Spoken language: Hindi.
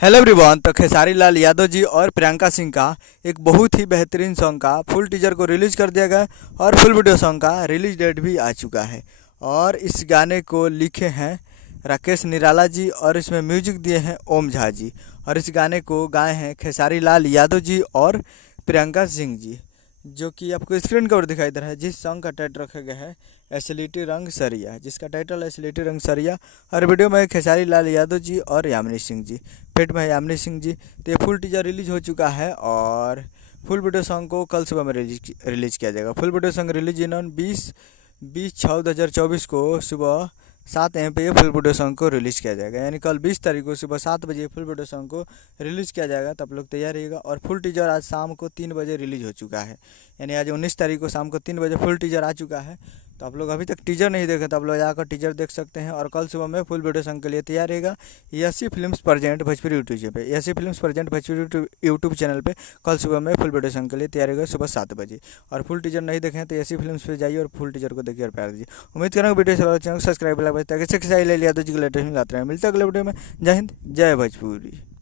Hello everyone. तो खेसारी लाल यादव जी और प्रियंका सिंह का एक बहुत ही बेहतरीन सॉन्ग का फुल टीजर को रिलीज कर दिया गया और फुल वीडियो सॉन्ग का रिलीज डेट भी आ चुका है। और इस गाने को लिखे हैं राकेश निराला जी और इसमें म्यूजिक दिए हैं ओम झा जी। और इस गाने को गाए हैं खेसारी लाल यादव जी और प्रियंका सिंह जी, जो कि आपको स्क्रीन के ऊपर दिखाई दे रहा है। जिस सॉन्ग का टाइटल रखा गया है एसलीटी रंग सरिया, जिसका टाइटल है एसलीटी रंग सरिया। और वीडियो में है खेसारी लाल यादव जी और यामिनी सिंह जी, पेट में है यामिनी सिंह जी। तो ये फुल टीजर रिलीज हो चुका है और फुल वीडियो सॉन्ग को कल सुबह में रिलीज किया जाएगा। Full video song release in on 20/6/2024 को सुबह 7 AM पे ये फुल वीडियो सॉन्ग को रिलीज़ किया जाएगा। यानी कल 20 तारीख को सुबह 7 बजे फुल वीडियो सॉन्ग को रिलीज़ किया जाएगा। तो आप लोग तैयार रहिएगा। और फुल टीजर आज शाम को 3 बजे रिलीज़ हो चुका है। यानी आज 19 तारीख को शाम को 3 बजे फुल टीजर आ चुका है। तो आप लोग अभी तक टीजर नहीं देखे तो आप लोग जाकर टीजर देख सकते हैं। और कल सुबह में फुल वीडियो सॉन्ग के लिए तैयार रहेगा। यसी फिल्म्स प्रेजेंट भोजपुरी यूट्यूब पे, यसी films present Bhojpuri YouTube channel पे कल सुबह में फुल वीडियो सॉन्ग के लिए तैयार रहेगा सुबह 7 बजे। और फुल टीजर नहीं देखें तो यसी फिल्म्स पे जाइए और फुल टीजर को देखिए और प्यार दीजिए। उम्मीद करूँगा वीडियो से चैनल सब्सक्राइब लगा ताकि यादव जी के लेटेस्ट मिलाते रहे। मिलते हैं अगले वीडियो में। जय हिंद, जय भोजपुरी।